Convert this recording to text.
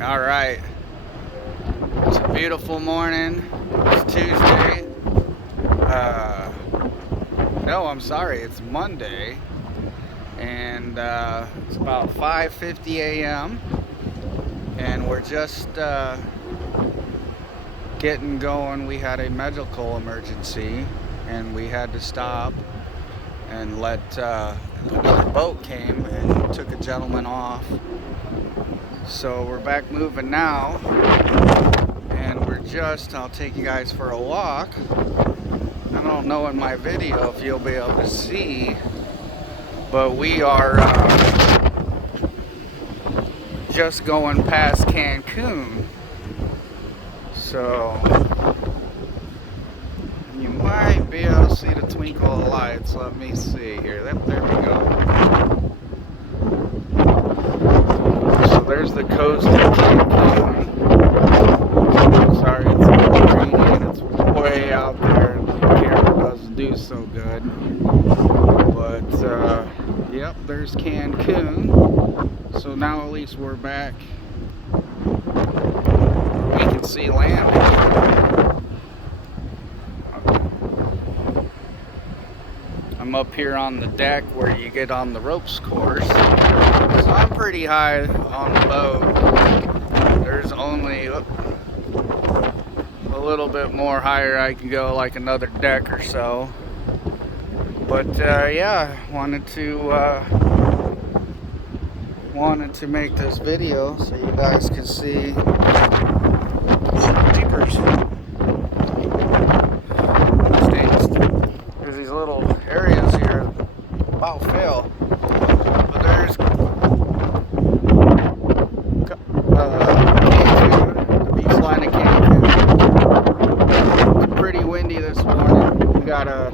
All right, it's a beautiful morning. It's Tuesday. Uh, no, I'm sorry, it's Monday, and it's about 5:50 a.m. and we're just getting going. We had a medical emergency, and we had to stop and let another boat came and took a gentleman off. So we're back moving now, and I'll take you guys for a walk. I don't know in my video if you'll be able to see, but we are just going past Cancun. So you might be able to see the twinkle of lights. Let me see here. There we go. So there's the coast of Cancun. Sorry, it's a little rainy and it's way out there, and the camera doesn't do so good. But yep, there's Cancun. So now at least we're back. We can see land again. I'm up here on the deck where you get on the ropes course. So I'm pretty high on the boat. There's only a little bit more higher I can go, like another deck or so. But yeah, wanted to make this video so you guys can see. Jeepers. There's these little areas here about fail, but there's Cancun, the beach line of Cancun. It's pretty windy this morning. We got a